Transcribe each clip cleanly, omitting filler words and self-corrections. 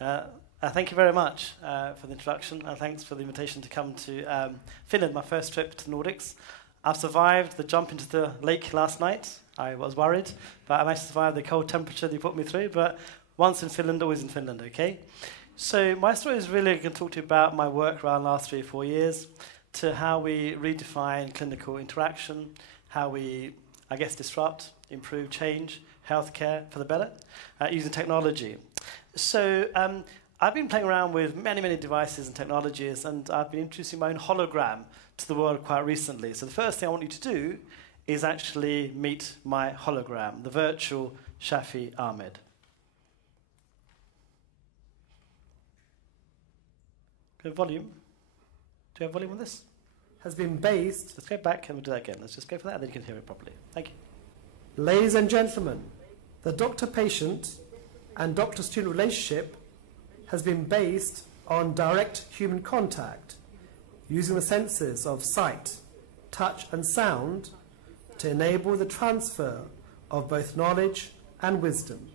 Thank you very much for the introduction, and thanks for the invitation to come to Finland, my first trip to the Nordics. I've survived the jump into the lake last night. I was worried, but I managed to survive the cold temperature they put me through. But once in Finland, always in Finland, okay? So my story is really going to talk to you about my work around the last 3 or 4 years, to how we redefine clinical interaction, how we, I guess, disrupt, improve, change healthcare for the better using technology. So I've been playing around with many, many devices and technologies, and I've been introducing my own hologram to the world quite recently. So the first thing I want you to do is actually meet my hologram, the virtual Shafi Ahmed. Go volume. Do you have volume on this? Has been based... Let's go back and we'll do that again. Let's just go for that and then you can hear it properly. Thank you. Ladies and gentlemen, the doctor-patient and doctor-student relationship has been based on direct human contact, using the senses of sight, touch and sound to enable the transfer of both knowledge and wisdom.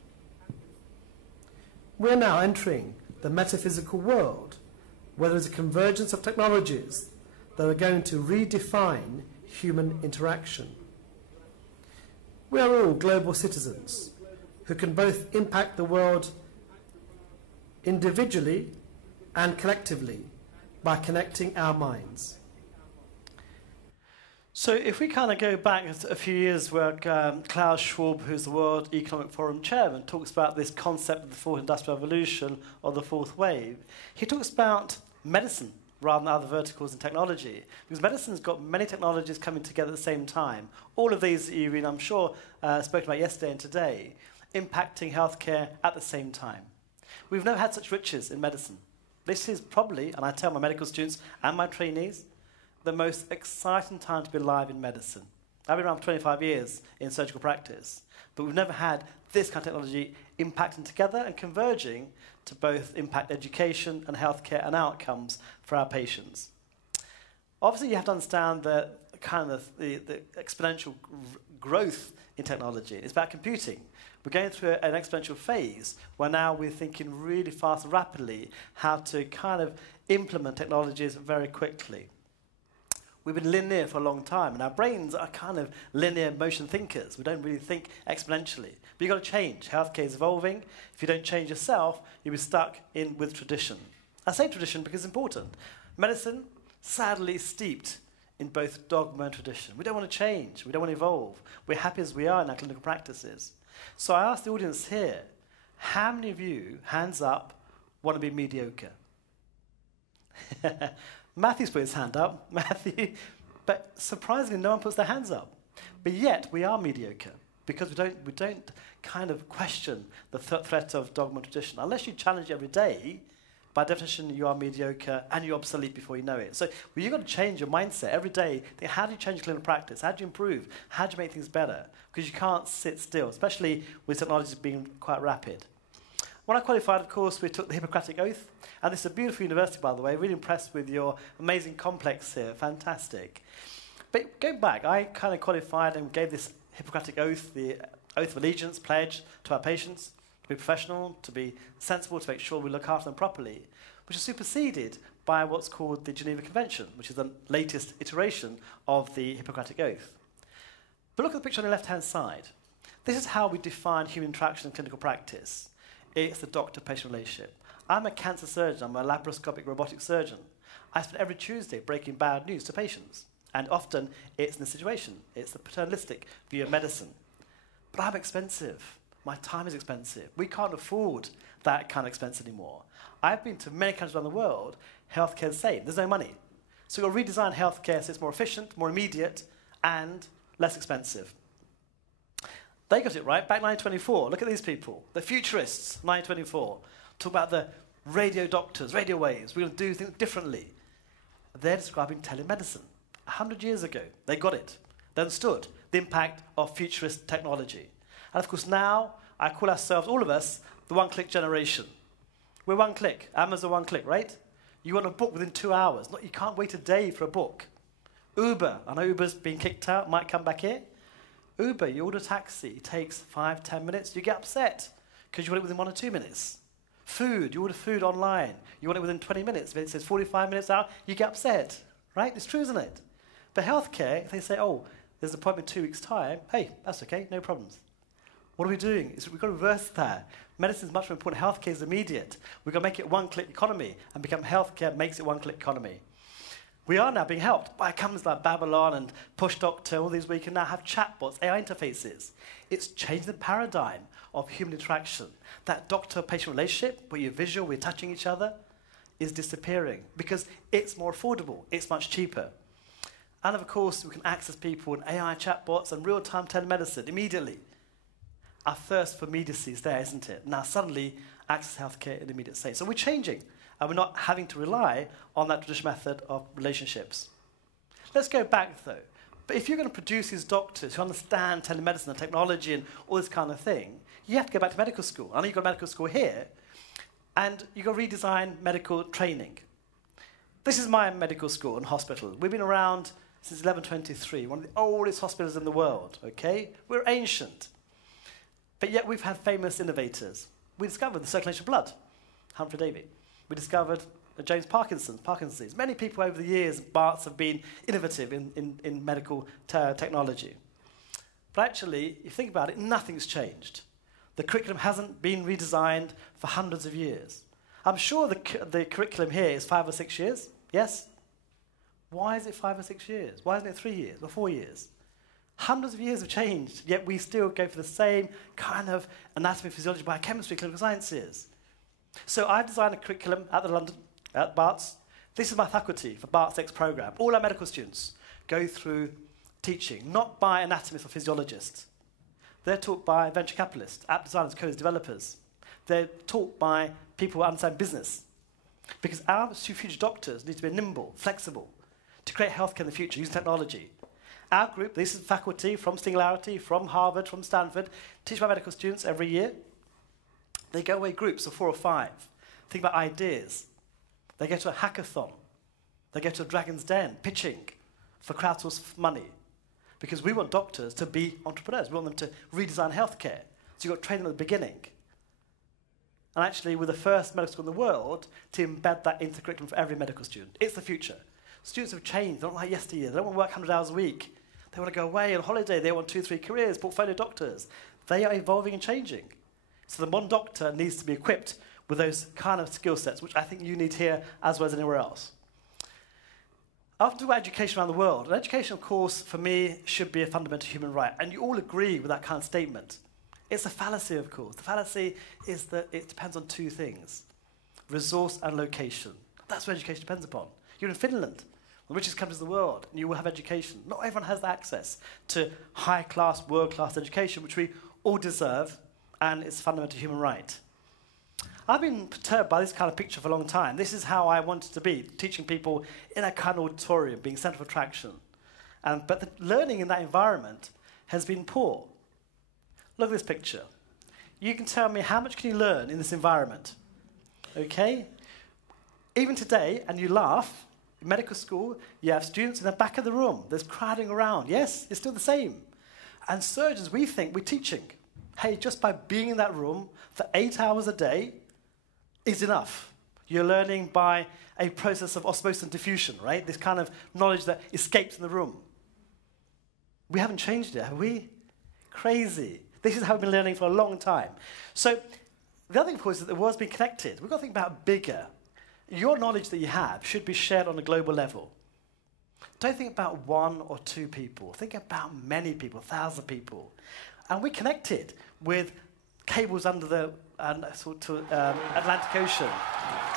We are now entering the metaphysical world, where there is a convergence of technologies that are going to redefine human interaction. We are all global citizens who can both impact the world individually and collectively by connecting our minds. So if we kind of go back a few years where Klaus Schwab, who's the World Economic Forum chairman, talks about this concept of the fourth industrial revolution or the fourth wave, he talks about medicine rather than other verticals in technology, because medicine's got many technologies coming together at the same time. All of these that you've been, I'm sure, spoken about yesterday and today, impacting healthcare at the same time. We've never had such riches in medicine. This is probably, and I tell my medical students and my trainees, the most exciting time to be alive in medicine. I've been around for 25 years in surgical practice, but we've never had this kind of technology impacting together and converging to both impact education and healthcare and outcomes for our patients. Obviously, you have to understand the kind of the exponential growth in technology. It's about computing. We're going through an exponential phase where now we're thinking really fast and rapidly how to kind of implement technologies very quickly. We've been linear for a long time, and our brains are kind of linear motion thinkers. We don't really think exponentially. But you've got to change. Healthcare is evolving. If you don't change yourself, you'll be stuck in with tradition. I say tradition because it's important. Medicine, sadly, is steeped in both dogma and tradition. We don't want to change. We don't want to evolve. We're happy as we are in our clinical practices. So I ask the audience here, how many of you, hands up, want to be mediocre? Matthew's put his hand up, Matthew, but surprisingly no one puts their hands up. But yet we are mediocre because we don't kind of question the threat of dogma and tradition. Unless you challenge it every day, by definition you are mediocre and you're obsolete before you know it. So you've got to change your mindset every day. Think, how do you change clinical practice? How do you improve? How do you make things better? Because you can't sit still, especially with technology being quite rapid. When I qualified, of course, we took the Hippocratic Oath. And this is a beautiful university, by the way. Really impressed with your amazing complex here. Fantastic. But going back, I kind of qualified and gave this Hippocratic Oath, the Oath of Allegiance, pledge to our patients, to be professional, to be sensible, to make sure we look after them properly, which is superseded by what's called the Geneva Convention, which is the latest iteration of the Hippocratic Oath. But look at the picture on the left-hand side. This is how we define human interaction in clinical practice. It's the doctor-patient relationship. I'm a cancer surgeon. I'm a laparoscopic robotic surgeon. I spend every Tuesday breaking bad news to patients. And often it's in the situation. It's the paternalistic view of medicine. But I'm expensive. My time is expensive. We can't afford that kind of expense anymore. I've been to many countries around the world. Healthcare is the same. There's no money. So we've got to redesign healthcare so it's more efficient, more immediate, and less expensive. They got it right back in 1924. Look at these people. The futurists, 1924. Talk about the radio doctors, radio waves. We're going to do things differently. They're describing telemedicine. 100 years ago, they got it. They understood the impact of futurist technology. And of course now, I call ourselves, all of us, the one-click generation. We're one click. Amazon one click, right? You want a book within 2 hours. You can't wait a day for a book. Uber, I know Uber's been kicked out, might come back here. Uber, you order a taxi, it takes 5-10 minutes, you get upset because you want it within 1 or 2 minutes. Food, you order food online. You want it within 20 minutes. If it says 45 minutes out, you get upset, right? It's true, isn't it? But healthcare, if they say, oh, there's an appointment in 2 weeks' time, hey, that's okay, no problems. What are we doing? We've got to reverse that. Medicine is much more important. Healthcare is immediate. We've got to make it a one-click economy and become healthcare makes it one-click economy. We are now being helped by companies like Babylon and Push Doctor, all these where you can now have chatbots, AI interfaces. It's changed the paradigm of human interaction. That doctor-patient relationship, where you're visual, we're touching each other, is disappearing because it's more affordable, it's much cheaper. And of course, we can access people in AI chatbots and real-time telemedicine immediately. Our thirst for immediacy is there, isn't it? Now suddenly, access healthcare in immediate state. So we're changing, and we're not having to rely on that traditional method of relationships. Let's go back, though. But if you're going to produce these doctors who understand telemedicine and technology and all this kind of thing, you have to go back to medical school. I know you've got medical school here, and you've got to redesign medical training. This is my medical school and hospital. We've been around since 1123, one of the oldest hospitals in the world, okay? We're ancient. But yet we've had famous innovators. We discovered the circulation of blood, Humphrey Davy. We discovered James Parkinson's disease. Many people over the years, Barts, have been innovative in medical technology. But actually, if you think about it, nothing's changed. The curriculum hasn't been redesigned for hundreds of years. I'm sure the curriculum here is 5 or 6 years, yes? Why is it 5 or 6 years? Why isn't it 3 years or 4 years? Hundreds of years have changed, yet we still go for the same kind of anatomy, physiology, biochemistry, clinical sciences. So I've designed a curriculum at Barts. This is my faculty for Barts X program. All our medical students go through teaching, not by anatomists or physiologists. They're taught by venture capitalists, app designers, coders, developers. They're taught by people who understand business. Because our future doctors need to be nimble, flexible, to create healthcare in the future, using technology. Our group, this is faculty from Singularity, from Harvard, from Stanford, teach my medical students every year. They go away groups of 4 or 5, think about ideas. They go to a hackathon. They go to a Dragon's Den, pitching for crowdsourced money. Because we want doctors to be entrepreneurs. We want them to redesign healthcare. So you've got to train them at the beginning. And actually, we're the first medical school in the world to embed that into the curriculum for every medical student. It's the future. Students have changed. They don't like yesteryear. They don't want to work 100 hours a week. They want to go away on holiday. They want 2 or 3 careers, portfolio doctors. They are evolving and changing. So the modern doctor needs to be equipped with those kind of skill sets, which I think you need here as well as anywhere else. I often talk about education around the world. And education, of course, for me, should be a fundamental human right. And you all agree with that kind of statement. It's a fallacy, of course. The fallacy is that it depends on 2 things: resource and location. That's what education depends upon. You're in Finland, one of the richest countries in the world, and you will have education. Not everyone has access to high-class, world-class education, which we all deserve, and it's a fundamental human right. I've been perturbed by this kind of picture for a long time. This is how I wanted to be, teaching people in a kind of auditorium, being centre of attraction. But the learning in that environment has been poor. Look at this picture. You can tell me how much can you learn in this environment? Okay? Even today, and you laugh, in medical school, you have students in the back of the room. There's crowding around. Yes, it's still the same. And surgeons, we think we're teaching. Hey, just by being in that room for 8 hours a day is enough. You're learning by a process of osmosis and diffusion, right? This kind of knowledge that escapes in the room. We haven't changed it, have we? Crazy. This is how we've been learning for a long time. So the other thing, of course, is that the world's been connected. We've got to think about bigger. Your knowledge that you have should be shared on a global level. Don't think about 1 or 2 people. Think about many people, 1,000 people. And we're connected with cables under the Atlantic Ocean,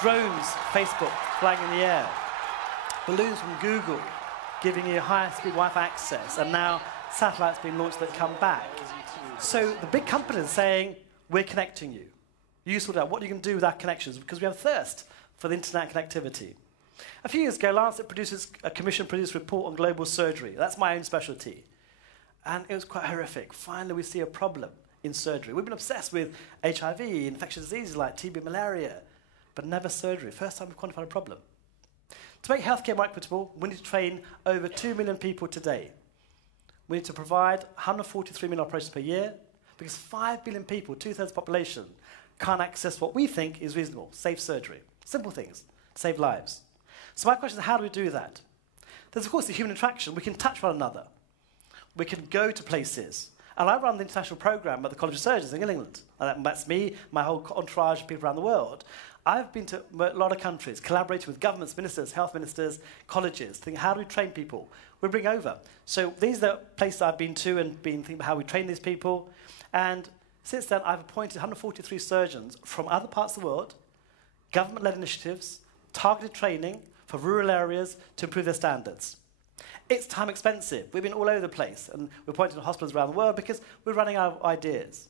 drones, Facebook flying in the air, balloons from Google giving you higher-speed Wi-Fi access, and now satellites being launched that come back. So the big companies are saying, we're connecting you. You sort out what you can do with our connections, because we have a thirst for the internet connectivity. A few years ago, Lancet produces a commission-produced report on global surgery. That's my own specialty. And it was quite horrific. Finally, we see a problem in surgery. We've been obsessed with HIV, infectious diseases like TB, malaria, but never surgery. First time we've quantified a problem. To make healthcare more equitable, we need to train over 2 million people today. We need to provide 143 million operations per year, because 5 billion people, 2/3 of the population, can't access what we think is reasonable, safe surgery. Simple things, save lives. So my question is, how do we do that? There's, of course, the human interaction. We can touch one another. We can go to places. And I run the international program at the College of Surgeons in England. And that's me, my whole entourage of people around the world. I've been to a lot of countries, collaborating with governments, ministers, health ministers, colleges, thinking, how do we train people? We bring over. So these are places I've been to and been thinking about how we train these people. And since then, I've appointed 143 surgeons from other parts of the world, government-led initiatives, targeted training for rural areas to improve their standards. It's time expensive. We've been all over the place, and we're pointing to hospitals around the world because we're running out of ideas.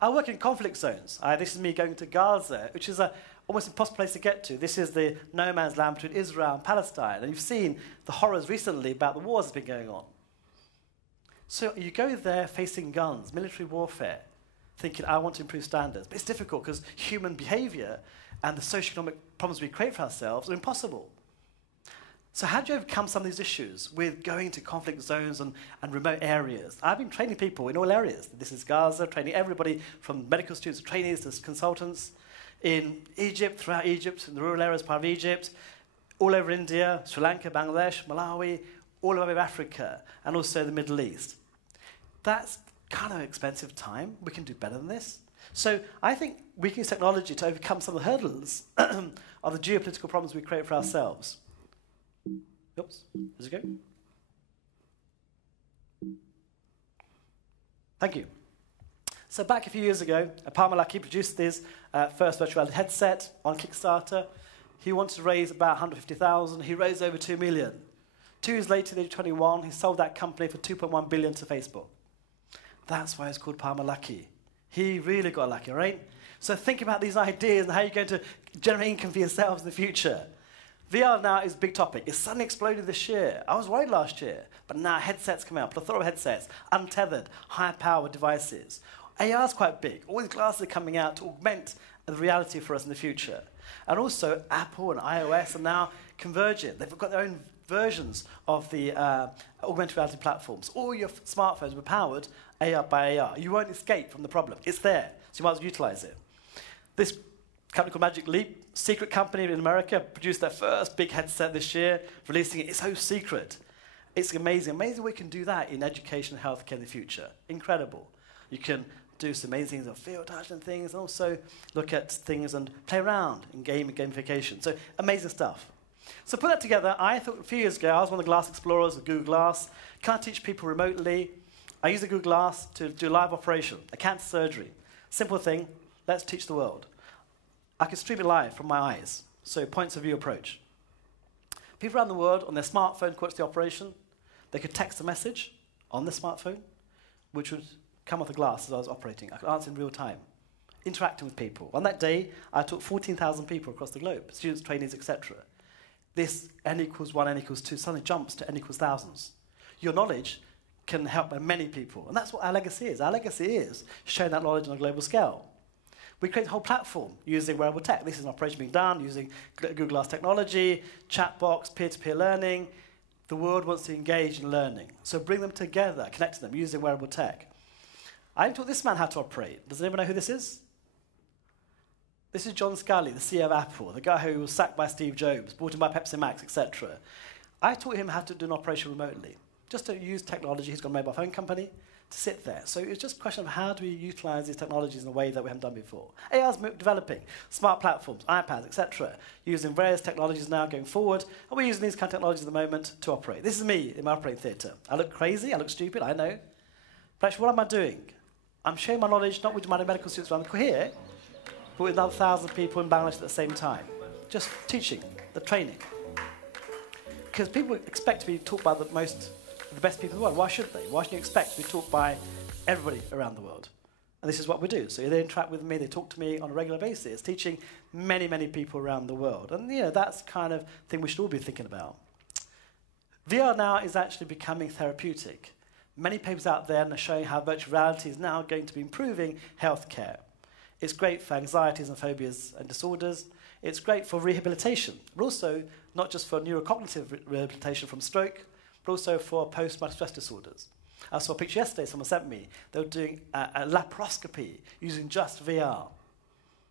I work in conflict zones. This is me going to Gaza, which is a almost impossible place to get to. This is the no man's land between Israel and Palestine, and you've seen the horrors recently about the wars that's been going on. So you go there facing guns, military warfare, thinking, I want to improve standards. But it's difficult because human behavior and the socioeconomic problems we create for ourselves are impossible. So how do you overcome some of these issues with going to conflict zones and remote areas? I've been training people in all areas. This is Gaza, training everybody from medical students to trainees to consultants in Egypt, throughout Egypt, in the rural areas, part of Egypt, all over India, Sri Lanka, Bangladesh, Malawi, all over Africa, and also the Middle East. That's kind of expensive time. We can do better than this. So I think we can use technology to overcome some of the hurdles of the geopolitical problems we create for ourselves. Oops, does it go? Thank you. So back a few years ago, Palmer Luckey produced his first virtual reality headset on Kickstarter. He wanted to raise about 150,000. He raised over 2 million. 2 years later, at the age of 21, he sold that company for 2.1 billion to Facebook. That's why it's called Palmer Luckey. He really got lucky, right? So think about these ideas and how you're going to generate income for yourselves in the future. VR now is a big topic. It's suddenly exploded this year. I was worried last year, but now headsets come out, plethora of headsets, untethered, high-powered devices. AR is quite big. All these glasses are coming out to augment the reality for us in the future. And also, Apple and iOS are now converging. They've got their own versions of the augmented reality platforms. All your smartphones were powered AR by AR. You won't escape from the problem. It's there, so you might as well utilize it. This company called Magic Leap, secret company in America, produced their first big headset this year, releasing it. It's so secret. It's amazing. Amazing we can do that in education and healthcare in the future. Incredible. You can do some amazing things on field touch and things, and also look at things and play around in gamification. So amazing stuff. So put that together, I thought a few years ago, I was one of the glass explorers with Google Glass. Can I teach people remotely? I use the Google Glass to do a live operation, a cancer surgery. Simple thing, let's teach the world. I can stream it live from my eyes, so points of view approach. People around the world on their smartphone could watch the operation. They could text a message on the smartphone, which would come off the glass as I was operating. I could answer in real time, interacting with people. On that day, I taught 14,000 people across the globe, students, trainees, etc. This n equals 1, n equals 2 suddenly jumps to n equals thousands. Your knowledge can help many people, and that's what our legacy is. Our legacy is sharing that knowledge on a global scale. We create a whole platform using wearable tech. This is an operation being done using Google Glass technology, chat box, peer-to-peer learning. The world wants to engage in learning. So bring them together, connect them using wearable tech. I taught this man how to operate. Does anyone know who this is? This is John Scully, the CEO of Apple, the guy who was sacked by Steve Jobs, brought in by Pepsi Max, etc. I taught him how to do an operation remotely, just to use technology. He's got a mobile phone company to sit there. So it's just a question of how do we utilize these technologies in a way that we haven't done before. AR's developing, smart platforms, iPads, etc., using various technologies now going forward, and we're using these kind of technologies at the moment to operate. This is me in my operating theatre. I look crazy, I look stupid, I know. But actually, what am I doing? I'm sharing my knowledge not with my medical students around here, but with another 1,000 people in Bangladesh at the same time. Just teaching, the training. Because people expect to be taught by the best people in the world. Why should they? Why should you expect to be taught by everybody around the world? And this is what we do. So they interact with me, they talk to me on a regular basis, teaching many, many people around the world. And that's the kind of thing we should all be thinking about. VR now is actually becoming therapeutic. Many papers out there are showing how virtual reality is now going to be improving healthcare. It's great for anxieties and phobias and disorders. It's great for rehabilitation, but also not just for neurocognitive rehabilitation from stroke, but also for post-traumatic stress disorders. I saw a picture yesterday someone sent me. They were doing a laparoscopy using just VR.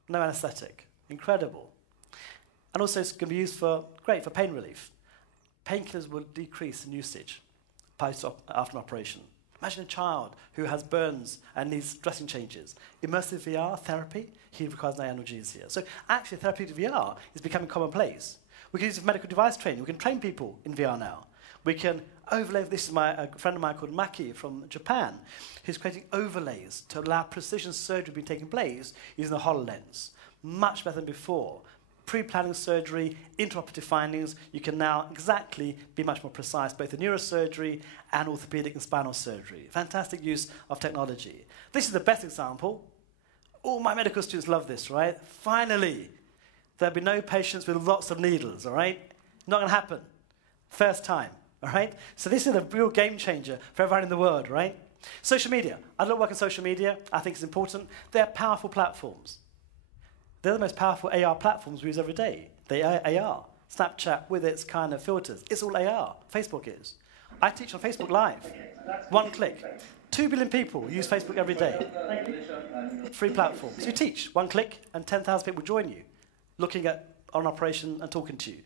no anaesthetic. Incredible. And also it's going to be used for pain relief. Painkillers will decrease in usage after an operation. Imagine a child who has burns and needs dressing changes. Immersive VR therapy, he requires no analgesia. So actually therapeutic VR is becoming commonplace. We can use medical device training. We can train people in VR now. We can overlay, this is a friend of mine called Maki from Japan, who's creating overlays to allow precision surgery to be taking place using the HoloLens. Much better than before. Pre-planning surgery, intraoperative findings, you can now exactly be much more precise, both in neurosurgery and orthopedic and spinal surgery. Fantastic use of technology. This is the best example. All my medical students love this, right? Finally, there'll be no patients with lots of needles, all right? Not going to happen. First time, all right? So this is a real game changer for everyone in the world, right? Social media. I don't work in social media. I think it's important. They're powerful platforms. They're the most powerful AR platforms we use every day. They are AR. Snapchat with its kind of filters. It's all AR. Facebook is. I teach on Facebook Live. One click. 2 billion people use Facebook every day. Free platforms. You teach. One click and 10,000 people join you, looking at an operation and talking to you.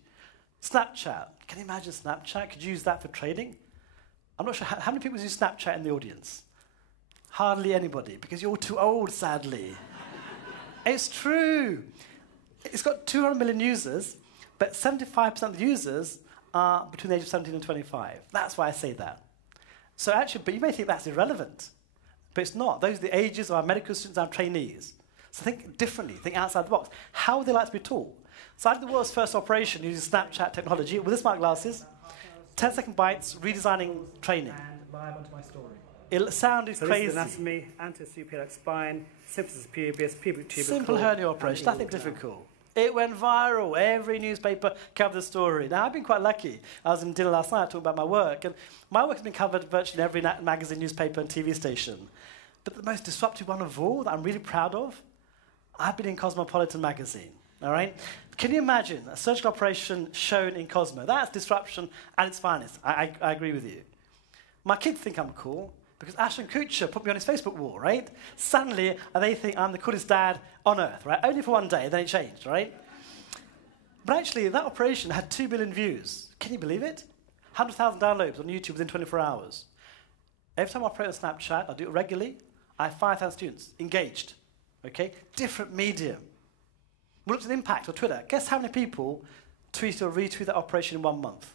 Snapchat. Can you imagine Snapchat? Could you use that for trading? I'm not sure. How many people use Snapchat in the audience? Hardly anybody, because you're all too old, sadly. It's true. It's got 200 million users, but 75% of the users are between the age of 17 and 25. That's why I say that. So actually, but you may think that's irrelevant, but it's not. Those are the ages of our medical students, our trainees. So think differently, think outside the box. How would they like to be taught? So I did the world's first operation using Snapchat technology with the smart glasses, 10-second bites, redesigning training. And live onto my story. It sounded crazy. This is anatomy, anterior spine, symphysis pubis, pubic tubercle. Simple hernia operation, nothing difficult. It went viral. Every newspaper covered the story. Now, I've been quite lucky. I was in dinner last night talking about my work, and my work has been covered virtually in every magazine, newspaper, and TV station. But the most disruptive one of all that I'm really proud of, I've been in Cosmopolitan magazine. All right? Can you imagine a surgical operation shown in Cosmo? That's disruption at its finest. I agree with you. My kids think I'm cool, because Ashton Kutcher put me on his Facebook wall, right? Suddenly, they think I'm the coolest dad on earth, right? Only for one day, then it changed, right? But actually, that operation had 2 billion views. Can you believe it? 100,000 downloads on YouTube within 24 hours. Every time I operate on Snapchat, I do it regularly, I have 5,000 students engaged, okay? Different medium. We looked at the impact on Twitter. Guess how many people tweeted or retweeted that operation in 1 month?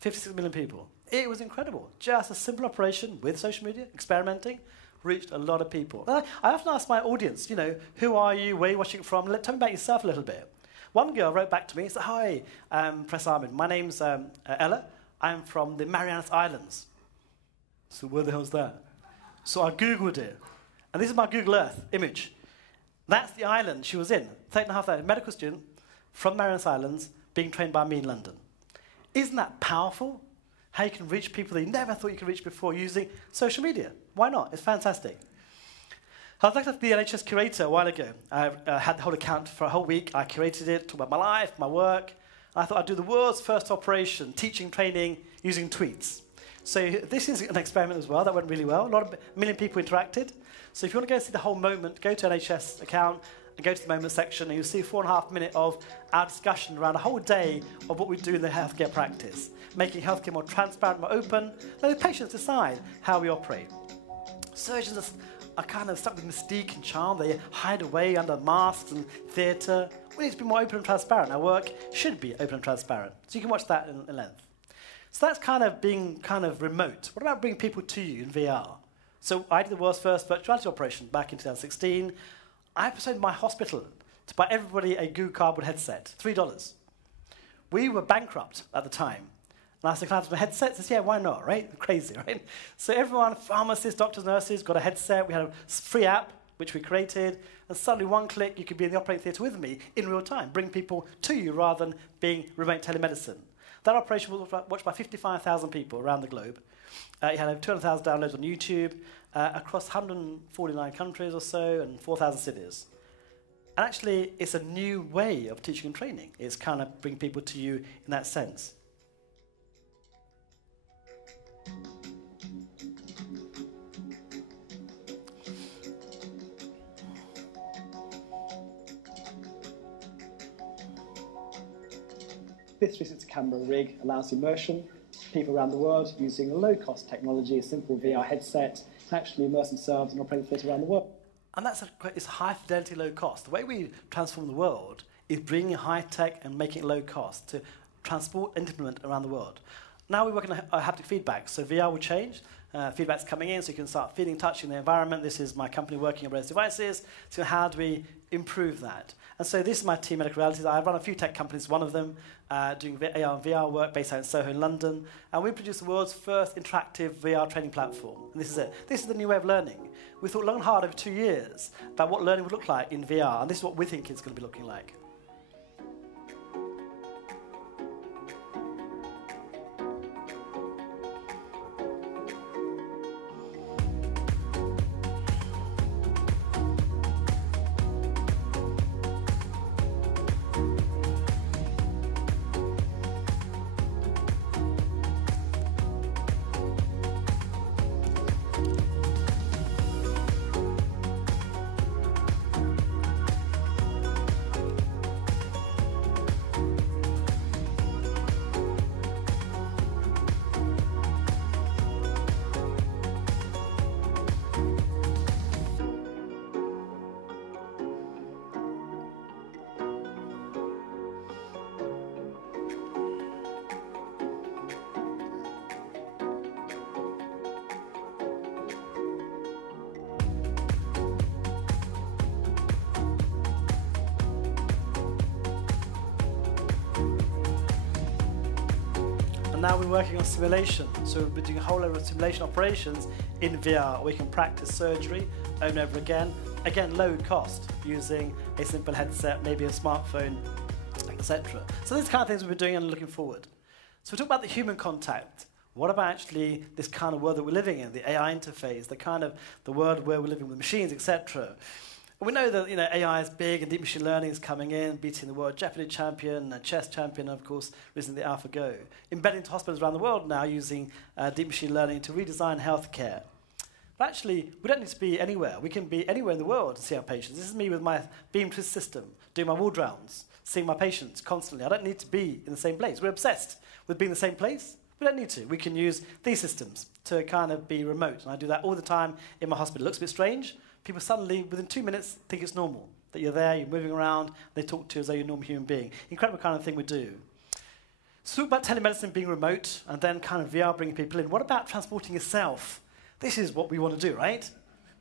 56 million people. It was incredible. Just a simple operation with social media, experimenting, reached a lot of people. I often ask my audience, who are you, where are you watching from? Tell me about yourself a little bit. One girl wrote back to me and said, hi, Professor Ahmed, my name's Ella. I'm from the Marianas Islands. So where the hell's that? So I Googled it. And this is my Google Earth image. That's the island she was in. 3.5 medical student from Marianas Islands being trained by me in London. Isn't that powerful? How you can reach people that you never thought you could reach before using social media. Why not? It's fantastic. I was actually the NHS curator a while ago. I had the whole account for a whole week. I curated it, talked about my life, my work. I thought I'd do the world's first operation, teaching, training, using tweets. So this is an experiment as well. That went really well. A million people interacted. So if you want to go see the whole moment, go to NHS account and go to the moment section, and you'll see 4.5 minutes of our discussion around a whole day of what we do in the healthcare practice, making healthcare more transparent, more open. Let the patients decide how we operate. Surgeons are kind of stuck with mystique and charm. They hide away under masks and theatre. We need to be more open and transparent. Our work should be open and transparent. So you can watch that in length. So that's kind of being kind of remote. What about bringing people to you in VR? So I did the world's first virtuality operation back in 2016. I persuaded my hospital to buy everybody a Google Cardboard headset, $3. We were bankrupt at the time. And I said, can I have some headsets? I said, yeah, why not, right? Crazy, right? So everyone, pharmacists, doctors, nurses, got a headset. We had a free app, which we created. And suddenly, one click, you could be in the operating theatre with me in real time, bring people to you rather than being remote telemedicine. That operation was watched by 55,000 people around the globe. It had over 200,000 downloads on YouTube across 149 countries or so and 4,000 cities. And actually, it's a new way of teaching and training. It's kind of bring people to you in that sense. This 360 camera rig allows immersion. People around the world using a low-cost technology, a simple VR headset, can actually immerse themselves in operating theatre around the world. And it's high fidelity, low cost. The way we transform the world is bringing high tech and making it low cost to transport and implement around the world. Now we work on haptic feedback, so VR will change. Feedback's coming in, so you can start feeling, touching the environment. This is my company working on various devices. So how do we improve that? And so this is my team, Medical Realities. I run a few tech companies, one of them doing AR and VR work based out in Soho in London. And we produce the world's first interactive VR training platform. And this is it. This is the new way of learning. We thought long and hard over 2 years about what learning would look like in VR. And this is what we think it's going to be looking like. And now we're working on simulation. So we're doing a whole load of simulation operations in VR. We can practice surgery over and over again. Again, low cost, using a simple headset, maybe a smartphone, etc. So these kind of things we've been doing and looking forward. So we talk about the human contact. What about actually this kind of world that we're living in, the AI interface, the world where we're living with machines, etc. We know that AI is big and deep machine learning is coming in, beating the world Jeopardy champion, chess champion, and of course, recently AlphaGo. Embedding into hospitals around the world now using deep machine learning to redesign healthcare. But actually, we don't need to be anywhere. We can be anywhere in the world to see our patients. This is me with my beam twist system, doing my ward rounds, seeing my patients constantly. I don't need to be in the same place. We're obsessed with being in the same place. We don't need to. We can use these systems to kind of be remote. And I do that all the time in my hospital. It looks a bit strange. People suddenly, within 2 minutes, think it's normal, that you're there, you're moving around, they talk to you as though you're a normal human being. Incredible kind of thing we do. So talk about telemedicine being remote, and then kind of VR bringing people in. What about transporting yourself? This is what we want to do, right?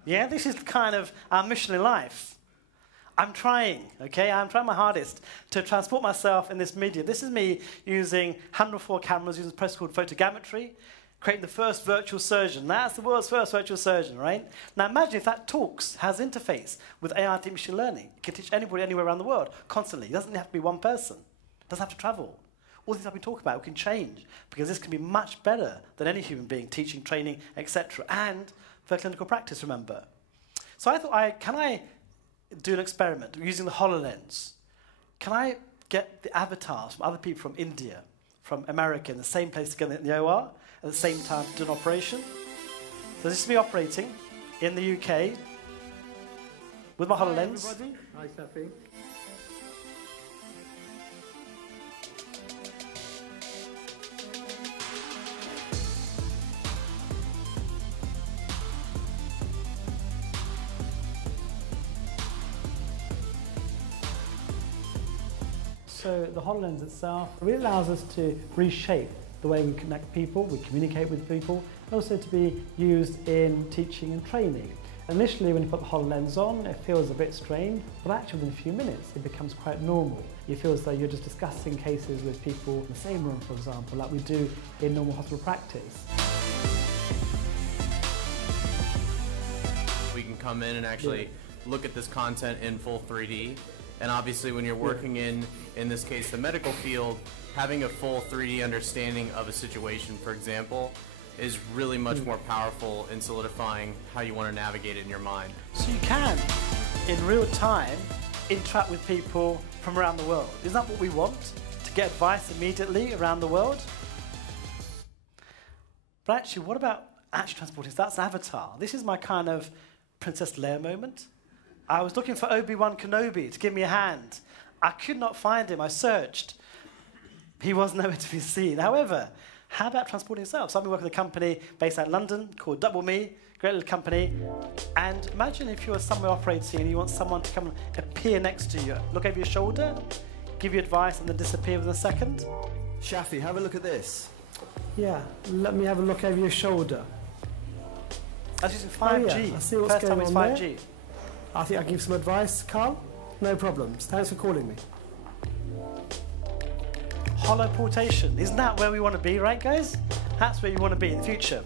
Yeah, this is kind of our mission in life. I'm trying, okay? I'm trying my hardest to transport myself in this medium. This is me using 104 cameras, using a process called photogrammetry, creating the first virtual surgeon. That's the world's first virtual surgeon, right? Now imagine if that talks, has interface with AI and deep machine learning. It can teach anybody anywhere around the world, constantly. It doesn't have to be one person. It doesn't have to travel. All the things I've been talking about, we can change, because this can be much better than any human being, teaching, training, etc. And for clinical practice, remember. So I thought, can I do an experiment using the HoloLens? Can I get the avatars from other people from India, from America, in the same place together in the OR, at the same time to do an operation? So this is me operating in the UK with my HoloLens. Hi everybody. Hi Shafi. So the HoloLens itself really allows us to reshape the way we connect people, we communicate with people, and also to be used in teaching and training. Initially, when you put the HoloLens on, it feels a bit strange, but actually within a few minutes, it becomes quite normal. You feel as though you're just discussing cases with people in the same room, for example, like we do in normal hospital practice. We can come in and actually look at this content in full 3D. And obviously when you're working in this case, the medical field, having a full 3D understanding of a situation, for example, is really much more powerful in solidifying how you want to navigate it in your mind. So you can, in real time, interact with people from around the world. Isn't that what we want? To get advice immediately around the world? But actually, what about actually transporting? That's Avatar. This is my kind of Princess Leia moment. I was looking for Obi-Wan Kenobi to give me a hand. I could not find him. I searched. He was nowhere to be seen. However, how about transporting yourself? So I've been working with a company based out of London called Double Me, great little company. And imagine if you're somewhere operating and you want someone to come and appear next to you, look over your shoulder, give you advice, and then disappear within a second. Shafi, have a look at this. Yeah, let me have a look over your shoulder. That's using 5G. Yeah, I see what's First time going it's on 5G. I think I can give some advice, Carl. No problems. Thanks for calling me. Holoportation. Isn't that where we want to be, right, guys? That's where you want to be in the future.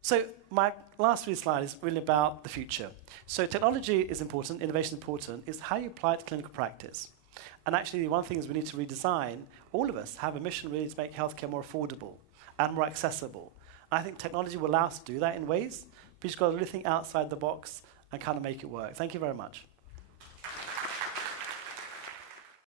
So my last slide is really about the future. So technology is important, innovation is important, it's how you apply it to clinical practice. And actually, one thing is we need to redesign. All of us have a mission really to make healthcare more affordable and more accessible. I think technology will allow us to do that in ways, but you've got to really think outside the box and kind of make it work. Thank you very much.